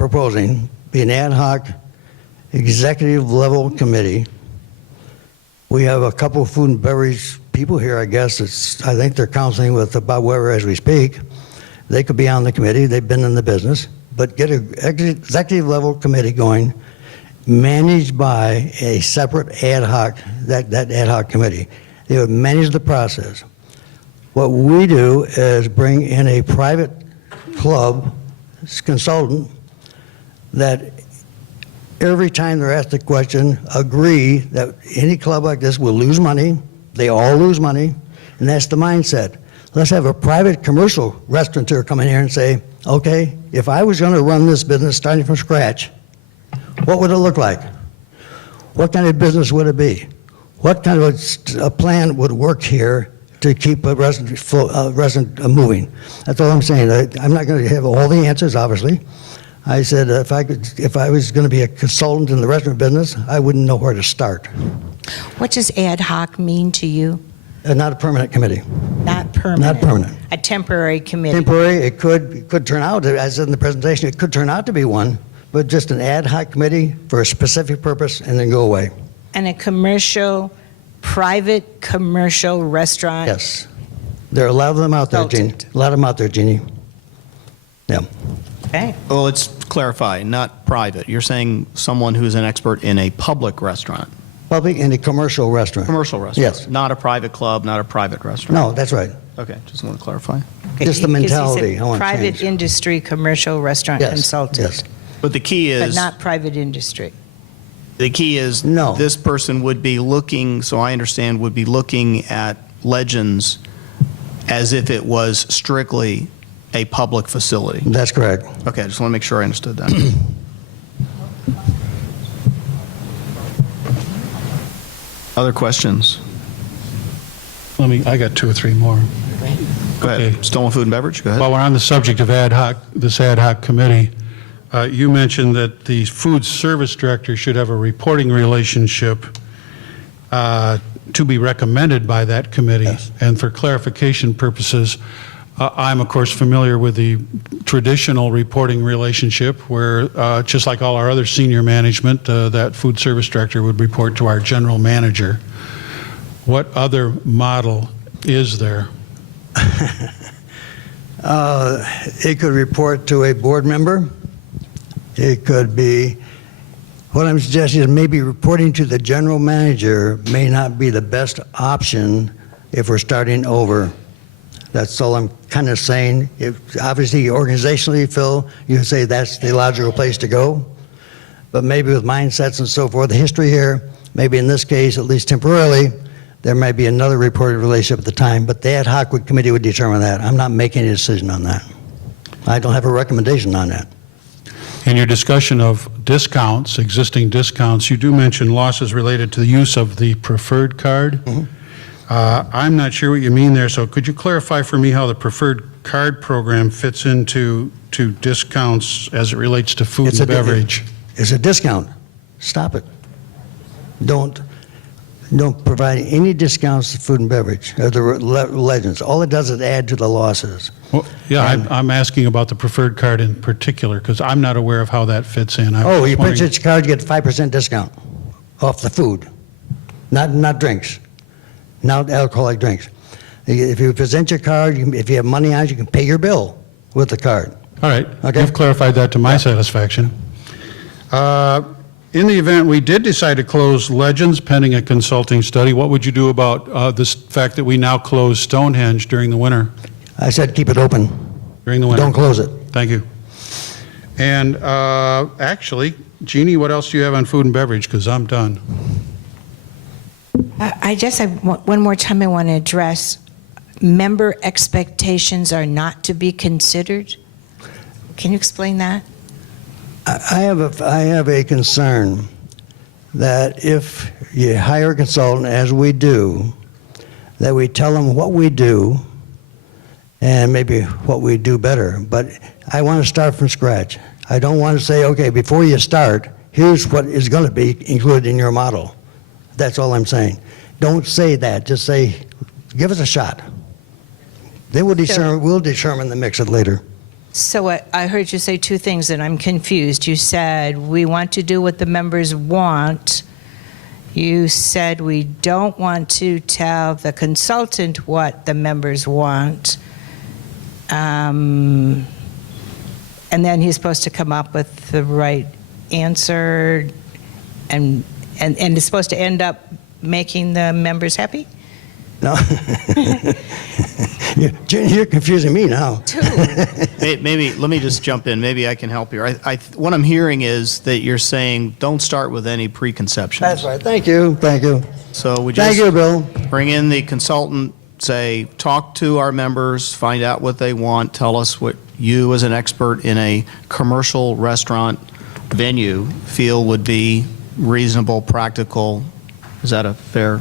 proposing be an ad hoc executive level committee. We have a couple of food and beverage people here, I guess. I think they're counseling with Bob Weber as we speak. They could be on the committee. They've been in the business. But get an executive level committee going, managed by a separate ad hoc, that ad hoc committee. They would manage the process. What we do is bring in a private club consultant that every time they're asked a question, agree that any club like this will lose money. They all lose money, and that's the mindset. Let's have a private commercial restaurateur come in here and say, okay, if I was going to run this business starting from scratch, what would it look like? What kind of business would it be? What kind of a plan would work here to keep a restaurant moving? That's all I'm saying. I'm not going to have all the answers, obviously. I said if I was going to be a consultant in the restaurant business, I wouldn't know where to start. What does ad hoc mean to you? Not a permanent committee. Not permanent. Not permanent. A temporary committee. Temporary, it could turn out, as in the presentation, it could turn out to be one, but just an ad hoc committee for a specific purpose and then go away. And a private commercial restaurant? Yes. There are a lot of them out there, Jeannie. Consultant. A lot of them out there, Jeannie. Yeah. Okay. Well, let's clarify, not private. You're saying someone who's an expert in a public restaurant, Public and a commercial restaurant. commercial restaurant. Yes. Not a private club, not a private restaurant. No, that's right. Okay, just want to clarify. Okay, Just the because he said mentality, I want private change. industry commercial restaurant Yes, consultant. yes. But the key But is, not private industry. the key is No. this person would be looking, so I understand, would be looking at Legends as if it was strictly a public facility. That's correct. Okay, I just want to make sure I understood that. Other questions? I got two or three more. Go ahead. Okay. Stolen food and beverage, go ahead. While we're on the subject of this ad hoc committee, you mentioned that the food service director should have a reporting relationship to be recommended by that committee. Yes. And for clarification purposes, I'm of course familiar with the traditional reporting relationship where, just like all our other senior management, that food service director would report to our general manager. What other model is there? It could report to a board member. It could be, what I'm suggesting is maybe reporting to the general manager may not be the best option if we're starting over. That's all I'm kind of saying. If, obviously, organizationally, Phil, you say that's the logical place to go. But maybe with mindsets and so forth, the history here, maybe in this case, at least temporarily, there might be another reported relationship at the time, but the ad hoc committee would determine that. I'm not making a decision on that. I don't have a recommendation on that. In your discussion of discounts, existing discounts, you do mention losses related to the use of the preferred card. Mm-hmm. I'm not sure what you mean there, so could you clarify for me how the preferred card program fits into discounts as it relates to food and beverage? It's a discount. Stop it. Don't provide any discounts to food and beverage, or the Legends. All it does is add to the losses. Well, yeah, I'm asking about the preferred card in particular, because I'm not aware of how that fits in. Oh, you purchase your card, you get 5% discount off the food, not drinks, not alcoholic drinks. If you present your card, if you have money on it, you can pay your bill with the card. All right, Okay. you've clarified that to my satisfaction. In the event we did decide to close Legends pending a consulting study, what would you do about this fact that we now close Stonehenge during the winter? I said keep it open. During the winter. Don't close it. Thank you. And actually, Jeannie, what else do you have on food and beverage? Because I'm done. I guess one more time I want to address member expectations are not to be considered. Can you explain that? I have a concern that if you hire a consultant, as we do, that we tell them what we do and maybe what we do better. But I want to start from scratch. I don't want to say, okay, before you start, here's what is going to be included in your model. That's all I'm saying. Don't say that. Just say, give us a shot. Then we'll determine the mix it later. So I heard you say two things, and I'm confused. You said, we want to do what the members want. You said, we don't want to tell the consultant what the members want. And then he's supposed to come up with the right answer, and it's supposed to end up making the members happy? No? You're confusing me now. Maybe, let me just jump in. Maybe I can help here. What I'm hearing is that you're saying, don't start with any preconceptions. That's right. Thank you. Thank you. So we Thank just you, Bill. bring in the consultant, say, talk to our members, find out what they want, tell us what you as an expert in a commercial restaurant venue feel would be reasonable, practical. Is that a fair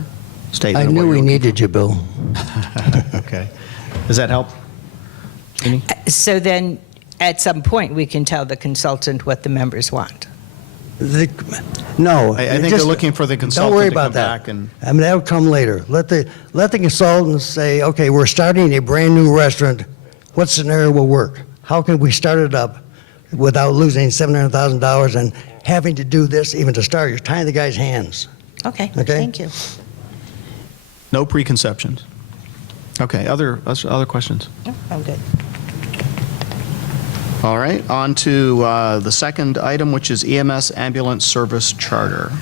statement? I of what knew you're we looking needed you, Bill. for? Okay. Does that help? Jeannie? So then, at some point, we can tell the consultant what the members want. No. I think they're just- looking for the Don't consultant worry to come about that. back and. I mean, that'll come later. Let the consultants say, okay, we're starting a brand-new restaurant. What scenario will work? How can we start it up without losing $700,000 and having to do this even to start? You're tying the guy's hands. Okay, Okay. thank you. No preconceptions. Okay, other questions? No, I'm good. All right, on to the second item, which is EMS ambulance service charter.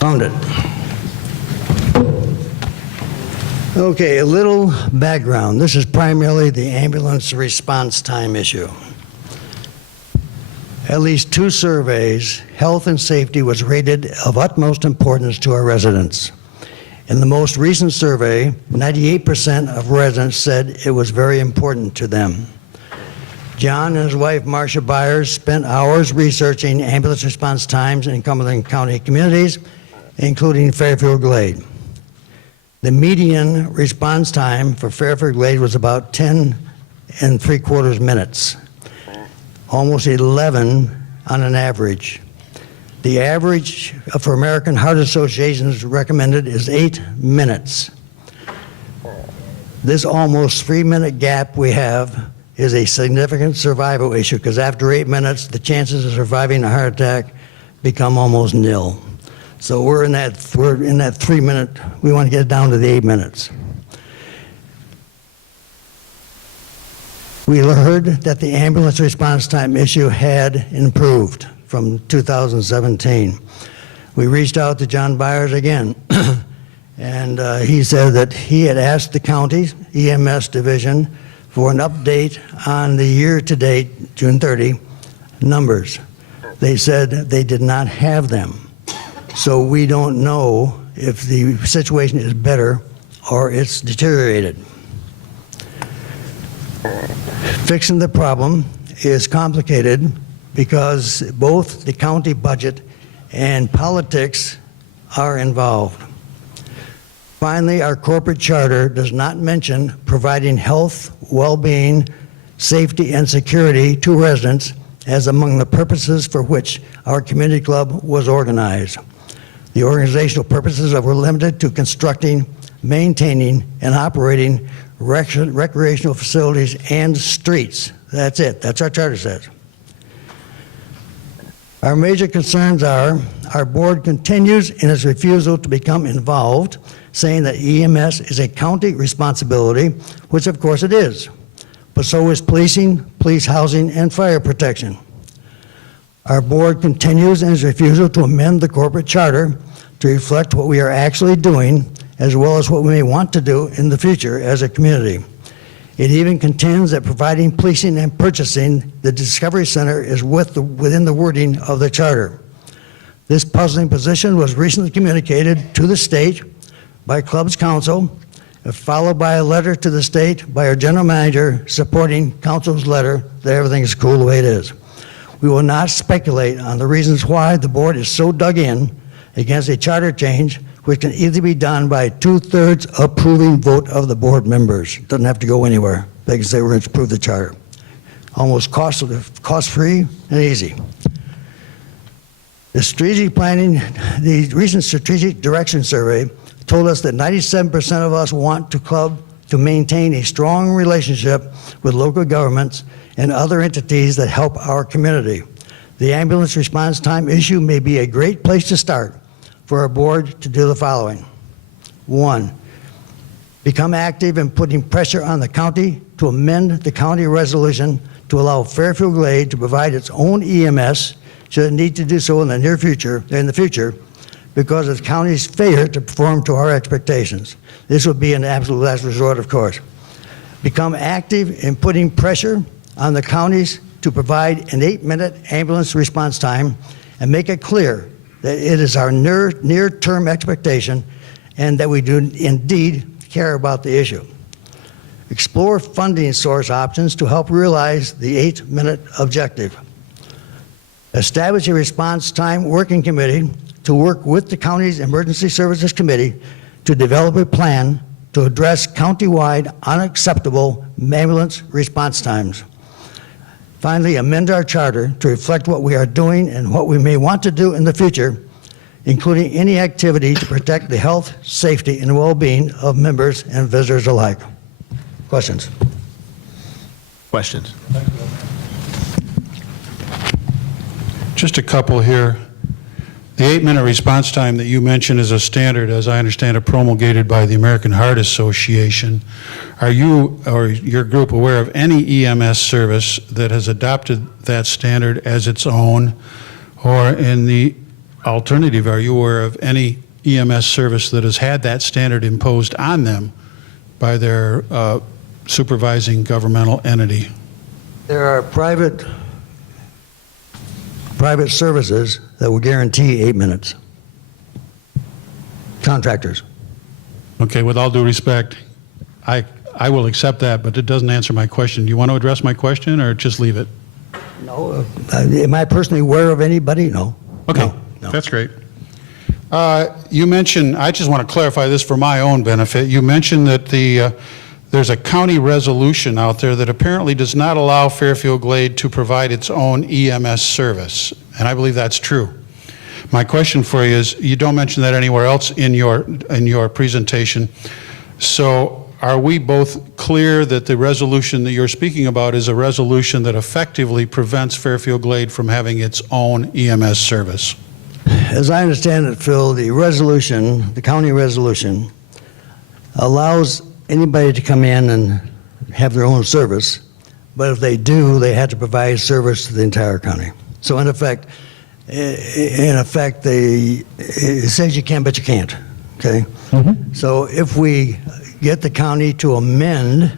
Found it. Okay, a little background. This is primarily the ambulance response time issue. At least 2 surveys, health and safety was rated of utmost importance to our residents. In the most recent survey, 98% of residents said it was very important to them. John and his wife, Marcia Byers, spent hours researching ambulance response times in Cumberland County communities, including Fairfield Glade. The median response time for Fairfield Glade was about 10 3/4 minutes, almost 11 on an average. The average for American Heart Association's recommended is 8 minutes. This almost 3-minute gap we have is a significant survival issue, because after 8 minutes, the chances of surviving a heart attack become almost nil. So we're in that 3-minute, we want to get it down to the 8 minutes. We heard that the ambulance response time issue had improved from 2017. We reached out to John Byers again, and he said that he had asked the county EMS division for an update on the year-to-date, June 30, numbers. They said they did not have them. So we don't know if the situation is better or it's deteriorated. Fixing the problem is complicated because both the county budget and politics are involved. Finally, our corporate charter does not mention providing health, well-being, safety, and security to residents as among the purposes for which our community club was organized. The organizational purposes were limited to constructing, maintaining, and operating recreational facilities and streets. That's it. That's our charter says. Our major concerns are our board continues in its refusal to become involved, saying that EMS is a county responsibility, which of course it is, but so is policing, police housing, and fire protection. Our board continues in its refusal to amend the corporate charter to reflect what we are actually doing, as well as what we may want to do in the future as a community. It even contends that providing policing and purchasing the Discovery Center is within the wording of the charter. This puzzling position was recently communicated to the state by Clubs Council, followed by a letter to the state by our general manager supporting council's letter that everything is cool the way it is. We will not speculate on the reasons why the board is so dug in against a charter change, which can easily be done by 2/3 approving vote of the board members. Doesn't have to go anywhere. They can say we're going to approve the charter. Almost cost-free and easy. The strategic planning, the recent strategic direction survey told us that 97% of us want to maintain a strong relationship with local governments and other entities that help our community. The ambulance response time issue may be a great place to start for our board to do the following. 1, become active in putting pressure on the county to amend the county resolution to allow Fairfield Glade to provide its own EMS should it need to do so in the future, because of the county's failure to perform to our expectations. This would be an absolute last resort, of course. Become active in putting pressure on the counties to provide an 8-minute ambulance response time and make it clear that it is our near-term expectation and that we do indeed care about the issue. Explore funding source options to help realize the 8-minute objective. Establish a response time working committee to work with the county's Emergency Services Committee to develop a plan to address countywide unacceptable ambulance response times. Finally, amend our charter to reflect what we are doing and what we may want to do in the future, including any activity to protect the health, safety, and well-being of members and visitors alike. Questions? Questions? Just a couple here. The 8-minute response time that you mentioned is a standard, as I understand it, promulgated by the American Heart Association. Are you or your group aware of any EMS service that has adopted that standard as its own? Or in the alternative, are you aware of any EMS service that has had that standard imposed on them by their supervising governmental entity? There are private services that will guarantee 8 minutes. Contractors. Okay, with all due respect, I will accept that, but it doesn't answer my question. Do you want to address my question or just leave it? No. Am I personally aware of anybody? No. Okay, No. that's great. You mentioned, I just want to clarify this for my own benefit. You mentioned that there's a county resolution out there that apparently does not allow Fairfield Glade to provide its own EMS service, and I believe that's true. My question for you is, you don't mention that anywhere else in your presentation. So are we both clear that the resolution that you're speaking about is a resolution that effectively prevents Fairfield Glade from having its own EMS service? As I understand it, Phil, the county resolution, allows anybody to come in and have their own service, but if they do, they have to provide service to the entire county. So in effect, it says you can, but you can't. Okay. Mm-hmm. So if we get the county to amend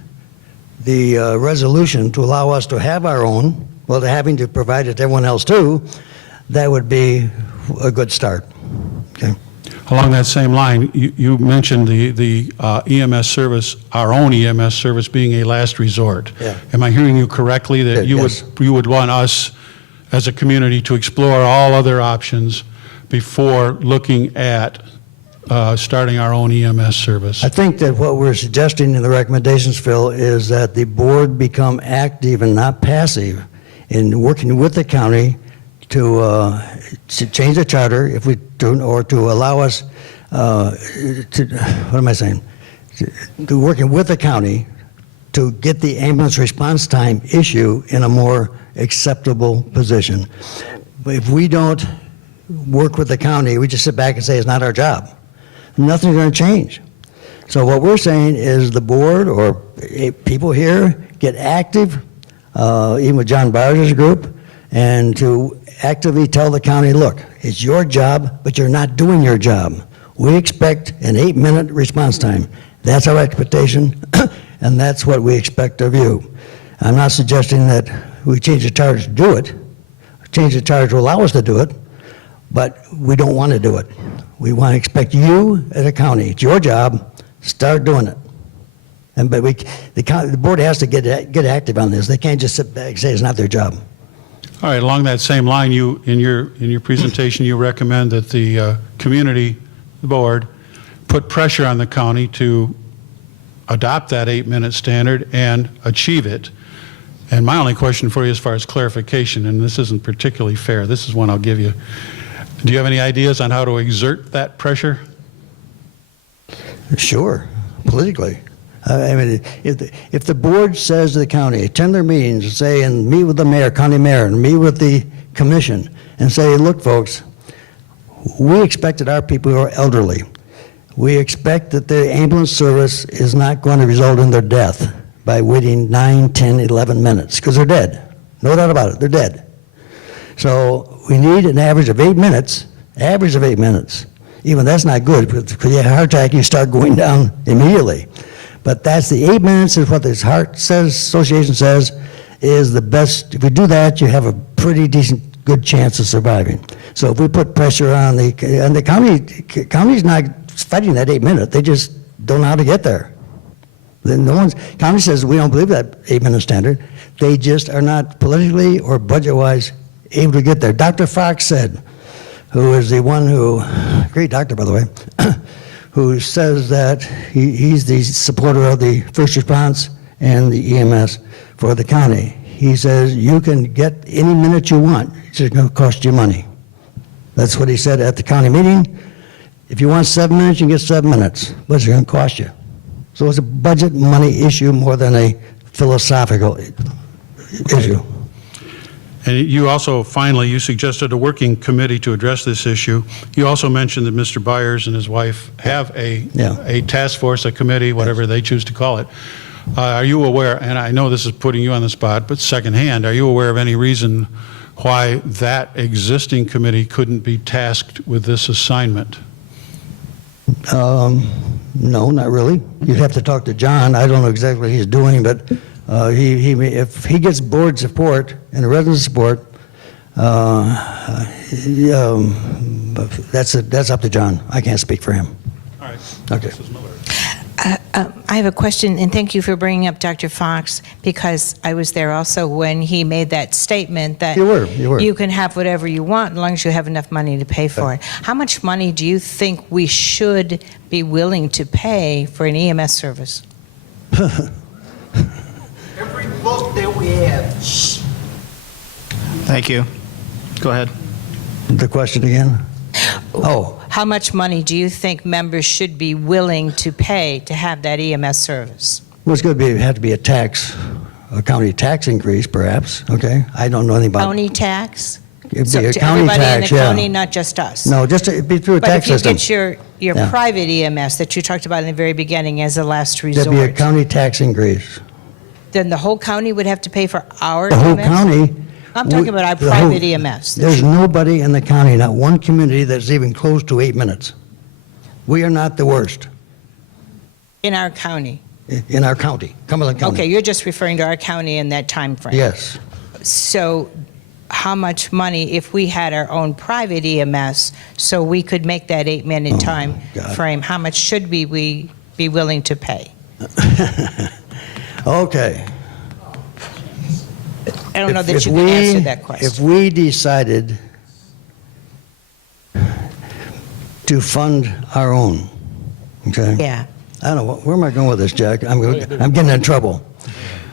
the resolution to allow us to have our own, well, they're having to provide it to everyone else too, that would be a good start. Okay. Along that same line, you mentioned the EMS service, our own EMS service, being a last resort. Yeah. Am I hearing you correctly that yes. you would want us as a community to explore all other options before looking at starting our own EMS service? I think that what we're suggesting in the recommendations, Phil, is that the board become active and not passive in working with the county to change the charter, if we do, or to allow us to working with the county to get the ambulance response time issue in a more acceptable position. But if we don't work with the county, we just sit back and say it's not our job. Nothing's going to change. So what we're saying is the board or people here get active, even with John Byers' group, and to actively tell the county, look, it's your job, but you're not doing your job. We expect an 8-minute response time. That's our expectation, and that's what we expect of you. I'm not suggesting that we change the charter to do it, change the charter to allow us to do it, but we don't want to do it. We want to expect you as a county, it's your job, start doing it. But the board has to get active on this. They can't just sit back and say it's not their job. All right, along that same line, you in your presentation, you recommend that the community, the board, put pressure on the county to adopt that 8-minute standard and achieve it. And my only question for you as far as clarification, and this isn't particularly fair, this is one I'll give you. Do you have any ideas on how to exert that pressure? Sure, politically. I mean, if the board says to the county, attend their meetings, and say, and meet with the mayor, county mayor, and meet with the commission, and say, look, folks, we expect that our people who are elderly, we expect that the ambulance service is not going to result in their death by waiting 9, 10, 11 minutes, because they're dead. No doubt about it, they're dead. So we need an average of 8 minutes, average of 8 minutes. Even that's not good, because you have a heart attack, you start going down immediately. But that's the 8 minutes is what this Heart Association says is the best. If you do that, you have a pretty decent, good chance of surviving. So if we put pressure on the county's not fighting that 8 minute, they just don't know how to get there. Then county says we don't believe that 8 minute standard. They just are not politically or budget-wise able to get there. Dr. Fox said, who is the one who, great doctor by the way, who says that he's the supporter of the first response and the EMS for the county. He says you can get any minute you want. It's just going to cost you money. That's what he said at the county meeting. If you want 7 minutes, you can get 7 minutes. What's it going to cost you? So it's a budget money issue more than a philosophical issue. And you also, finally, you suggested a working committee to address this issue. You also mentioned that Mr. Byers and his wife have a task force, a committee, whatever they choose to call it. Are you aware, and I know this is putting you on the spot, but secondhand, are you aware of any reason why that existing committee couldn't be tasked with this assignment? No, not really. You'd have to talk to John. I don't know exactly what he's doing, but if he gets board support and resident support, that's up to John. I can't speak for him. All right. Okay. Mrs. Miller. I have a question, and thank you for bringing up Dr. Fox, because I was there also when he made that statement that You were. you can have whatever you want as long as you have enough money to pay for it. How much money do you think we should be willing to pay for an EMS service? Every vote that we have. Thank you. Go ahead. The question again? Oh, How much money do you think members should be willing to pay to have that EMS service? well, it's going to have to be a county tax increase, perhaps, okay? I don't know anything about. County tax? It'd So be a to county everybody tax, in the yeah. county, not just us? No, just it'd be through a But tax if you system. get your Yeah. private EMS that you talked about in the very beginning as a last There'd be a resort, county tax increase. then the whole county would have to pay for our The whole EMS? county. I'm talking about our the whole- private EMS. There's nobody in the county, not one community that's even close to 8 minutes. We are not the worst In our county? in our county, Cumberland County. Okay, you're just referring to our county in that time frame. Yes. So how much money, if we had our own private EMS, so we could make that 8-minute time God. frame, how much should we be willing to pay? Okay. I don't know If- that if you can we- answer that question. If we decided to fund our own, okay? Yeah. I don't know, where am I going with this, Jack? I'm getting in trouble.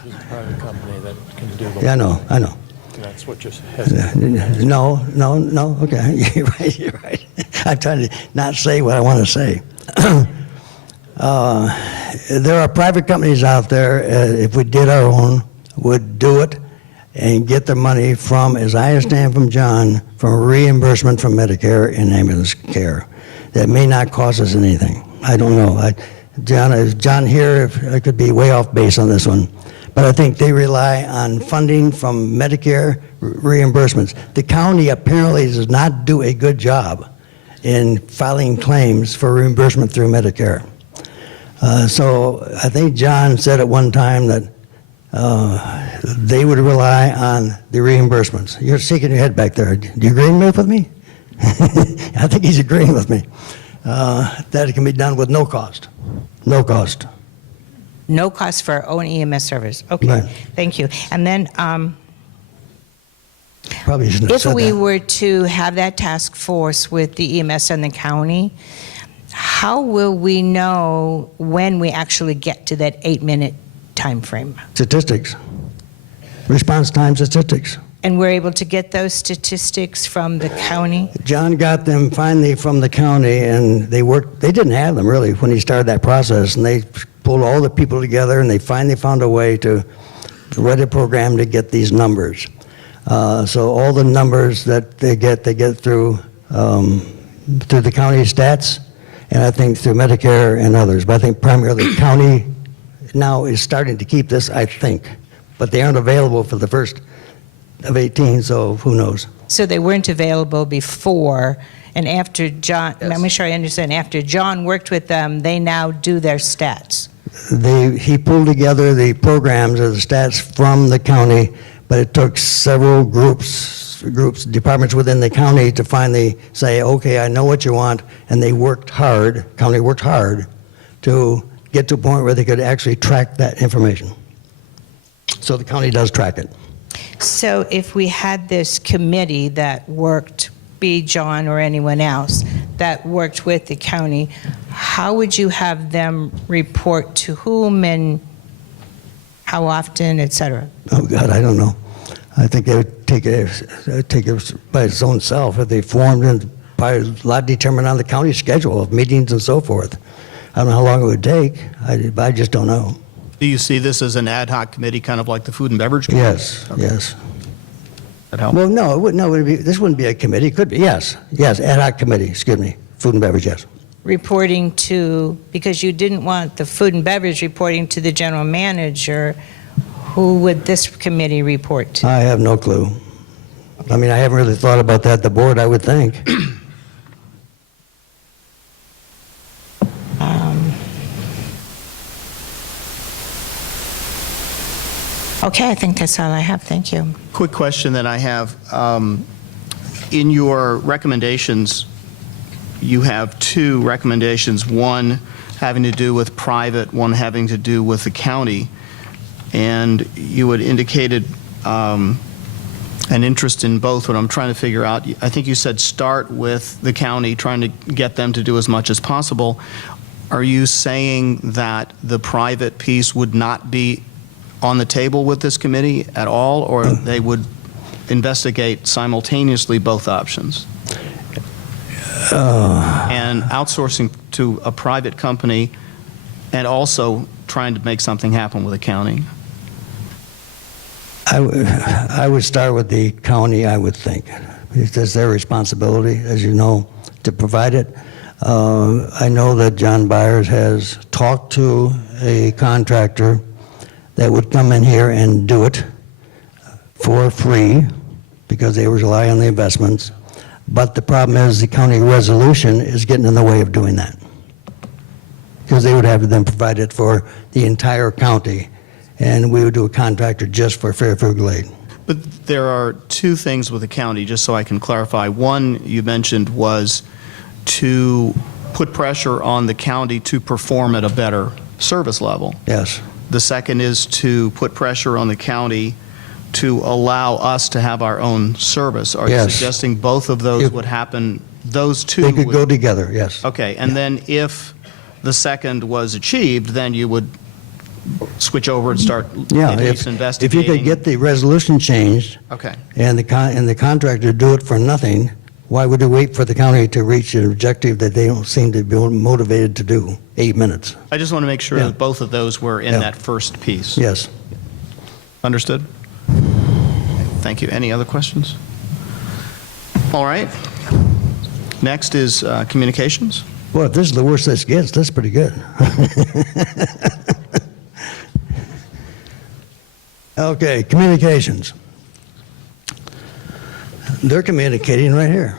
It's a private company that can do the. Yeah, I know. That's what just has. No, okay, you're right. I'm trying to not say what I want to say. There are private companies out there, if we did our own, would do it and get the money from, as I understand from John, from reimbursement from Medicare and ambulance care. That may not cost us anything. I don't know. John here, I could be way off base on this one, but I think they rely on funding from Medicare reimbursements. The county apparently does not do a good job in filing claims for reimbursement through Medicare. So I think John said at one time that they would rely on the reimbursements. You're shaking your head back there. Do you agree with me? I think he's agreeing with me. That it can be done with no cost. No cost. No cost for our own EMS service. Okay, Right. thank you. And then Probably shouldn't have if said we that. were to have that task force with the EMS and the county, how will we know when we actually get to that 8-minute time frame? Statistics. Response time statistics. And we're able to get those statistics from the county? John got them finally from the county, and they didn't have them really when he started that process, and they pulled all the people together, and they finally found a way to write a program to get these numbers. So all the numbers that they get through the county stats, and I think through Medicare and others. But I think primarily the county now is starting to keep this, I think. But they aren't available for the first of 18, so who knows? So they weren't available before, and after John, Yes. let me make sure I understand, after John worked with them, they now do their stats? He pulled together the programs or the stats from the county, but it took several departments within the county to finally say, okay, I know what you want, and they worked hard, county worked hard to get to a point where they could actually track that information. So the county does track it. So if we had this committee that worked, be John or anyone else, that worked with the county, how would you have them report to whom and how often, et cetera? Oh, God, I don't know. I think they would take it by its own self if they formed, and by a lot determined on the county schedule of meetings and so forth. I don't know how long it would take. I just don't know. Do you see this as an ad hoc committee, kind of like the Food and Beverage Committee? Yes, yes. That help? Well, no, this wouldn't be a committee. It could be, yes, ad hoc committee, excuse me. Food and beverage, yes. Reporting to, because you didn't want the food and beverage reporting to the general manager, who would this committee report to? I have no clue. I mean, I haven't really thought about that, the board, I would think. Okay, I think that's all I have. Thank you. Quick question that I have. In your recommendations, you have two recommendations, one having to do with private, one having to do with the county. And you had indicated an interest in both. What I'm trying to figure out, I think you said start with the county, trying to get them to do as much as possible. Are you saying that the private piece would not be on the table with this committee at all, or they would investigate simultaneously both options? And outsourcing to a private company and also trying to make something happen with the county? I would start with the county, I would think. It's their responsibility, as you know, to provide it. I know that John Byers has talked to a contractor that would come in here and do it for free because they rely on the investments. But the problem is the county resolution is getting in the way of doing that. Because they would have to then provide it for the entire county, and we would do a contractor just for Fairfield Glade. But there are two things with the county, just so I can clarify. One you mentioned was to put pressure on the county to perform at a better service level. Yes. The second is to put pressure on the county to allow us to have our own service. Are you Yes. suggesting both of those If- would happen, those two? They could would- go together, yes. Okay, and then if the second was achieved, then you would switch over and start Yeah, at least if you investigating? could get the resolution changed Okay, and the contractor do it for nothing, why would they wait for the county to reach an objective that they don't seem to be motivated to do? 8 minutes. I just want to make sure Yeah. that both of those were in Yeah. that first piece. Yes. Understood? Thank you. Any other questions? All right. Next is communications. Well, if this is the worst this gets, that's pretty good. Okay, communications. They're communicating right here.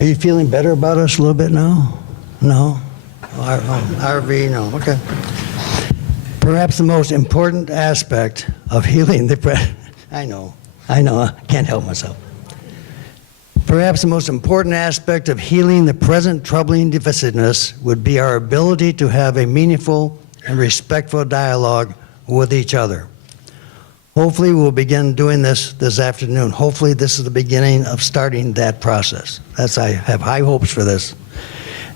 Are you feeling better about us a little bit now? No? RV, no, okay. Perhaps the most important aspect of healing the I know, I can't help myself. Perhaps the most important aspect of healing the present troubling divisiveness would be our ability to have a meaningful and respectful dialogue with each other. Hopefully, we'll begin doing this afternoon. Hopefully, this is the beginning of starting that process. I have high hopes for this.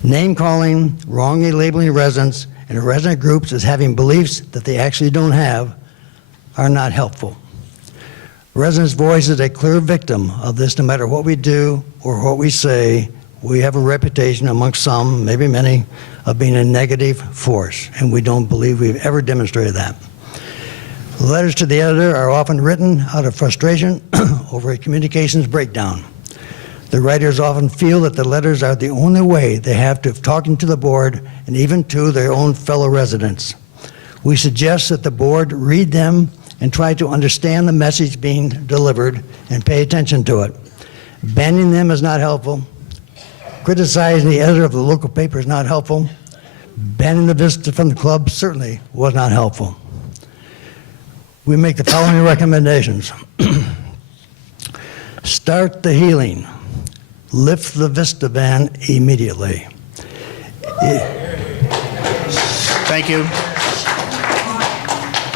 Name-calling, wrongly labeling residents and resident groups as having beliefs that they actually don't have are not helpful. Residents' voice is a clear victim of this. No matter what we do or what we say, we have a reputation amongst some, maybe many, of being a negative force, and we don't believe we've ever demonstrated that. Letters to the editor are often written out of frustration over a communications breakdown. The writers often feel that the letters are the only way they have to talking to the board and even to their own fellow residents. We suggest that the board read them and try to understand the message being delivered and pay attention to it. Banning them is not helpful. Criticizing the editor of the local paper is not helpful. Banning the visitor from the club certainly was not helpful. We make the following recommendations. Start the healing. Lift the Vista ban immediately. Thank you.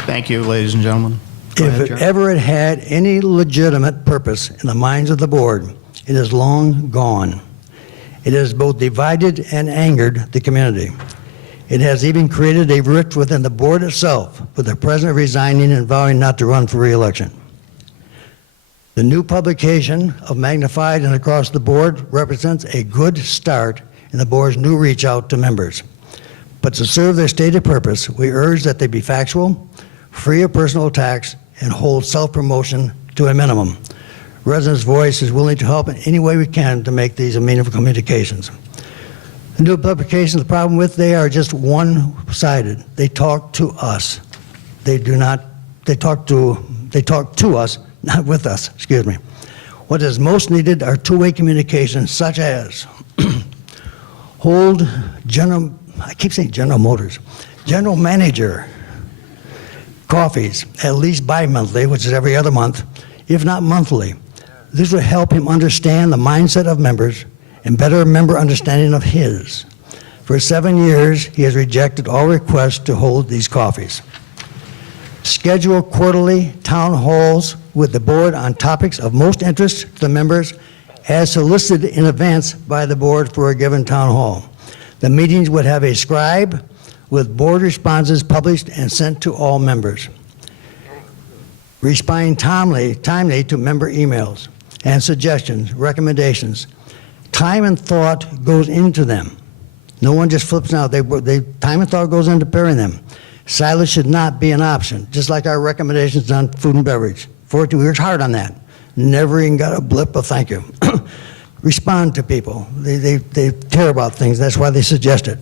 Thank you, ladies and gentlemen. Go If ahead, it Jerry. ever had any legitimate purpose in the minds of the board, it is long gone. It has both divided and angered the community. It has even created a rift within the board itself, with the president resigning and vowing not to run for re-election. The new publication of Magnified and Across the Board represents a good start in the board's new reach out to members. But to serve their stated purpose, we urge that they be factual, free of personal attacks, and hold self-promotion to a minimum. Residents' voice is willing to help in any way we can to make these meaningful communications. The new publications, the problem with, they are just one-sided. They talk to us. They talk to us, not with us, excuse me. What is most needed are two-way communications, such as hold General, I keep saying General Motors, General Manager coffees, at least bi-monthly, which is every other month, if not monthly. This will help him understand the mindset of members and better member understanding of his. For 7 years, he has rejected all requests to hold these coffees. Schedule quarterly town halls with the board on topics of most interest to the members as solicited in advance by the board for a given town hall. The meetings would have a scribe with board responses published and sent to all members. Respond timely to member emails and suggestions, recommendations. Time and thought goes into them. No one just flips out. Time and thought goes into preparing them. Silence should not be an option, just like our recommendations on food and beverage. 42 years hard on that. Never even got a blip of thank you. Respond to people. They care about things. That's why they suggest it.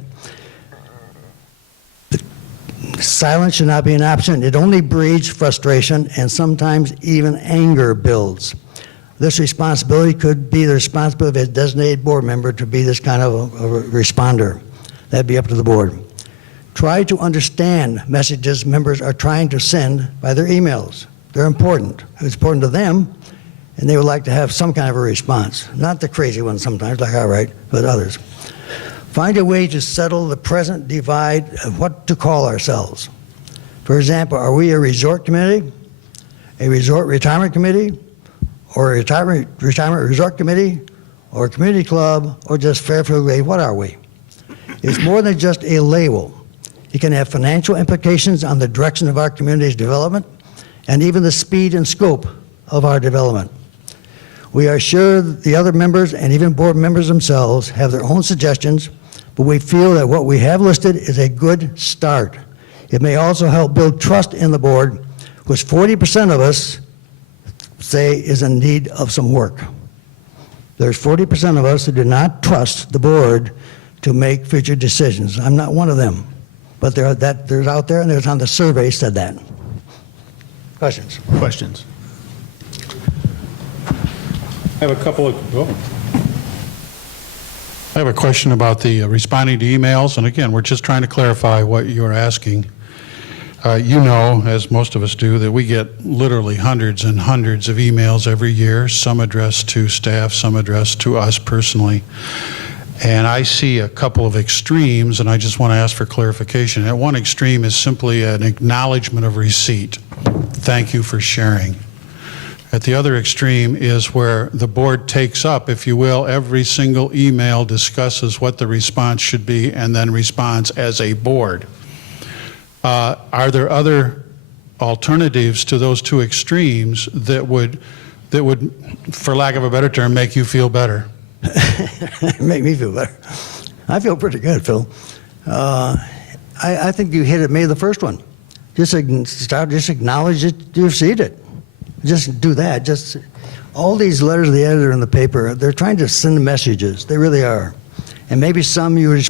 Silence should not be an option. It only breeds frustration and sometimes even anger builds. This responsibility could be the responsibility of a designated board member to be this kind of a responder. That'd be up to the board. Try to understand messages members are trying to send by their emails. They're important. It's important to them, and they would like to have some kind of a response. Not the crazy ones sometimes, like I write, but others. Find a way to settle the present divide of what to call ourselves. For example, are we a resort committee, a resort retirement committee, or a retirement resort committee, or a community club, or just Fairfield Way? What are we? It's more than just a label. It can have financial implications on the direction of our community's development and even the speed and scope of our development. We are sure that the other members and even board members themselves have their own suggestions, but we feel that what we have listed is a good start. It may also help build trust in the board, which 40% of us say is in need of some work. There's 40% of us who do not trust the board to make future decisions. I'm not one of them, but there's out there, and there's on the survey said that. Questions? Questions? I have a couple of, I have a question about the responding to emails, and again, we're just trying to clarify what you're asking. You know, as most of us do, that we get literally hundreds and hundreds of emails every year, some addressed to staff, some addressed to us personally. And I see a couple of extremes, and I just want to ask for clarification. At one extreme is simply an acknowledgement of receipt. Thank you for sharing. At the other extreme is where the board takes up, if you will, every single email, discusses what the response should be, and then responds as a board. Are there other alternatives to those two extremes that would, for lack of a better term, make you feel better. Make me feel better. I feel pretty good, Phil. I think you hit it, maybe the first one. Just acknowledge that you've seen it. Just do that. Just all these letters to the editor in the paper, they're trying to send messages. They really are. And maybe some you would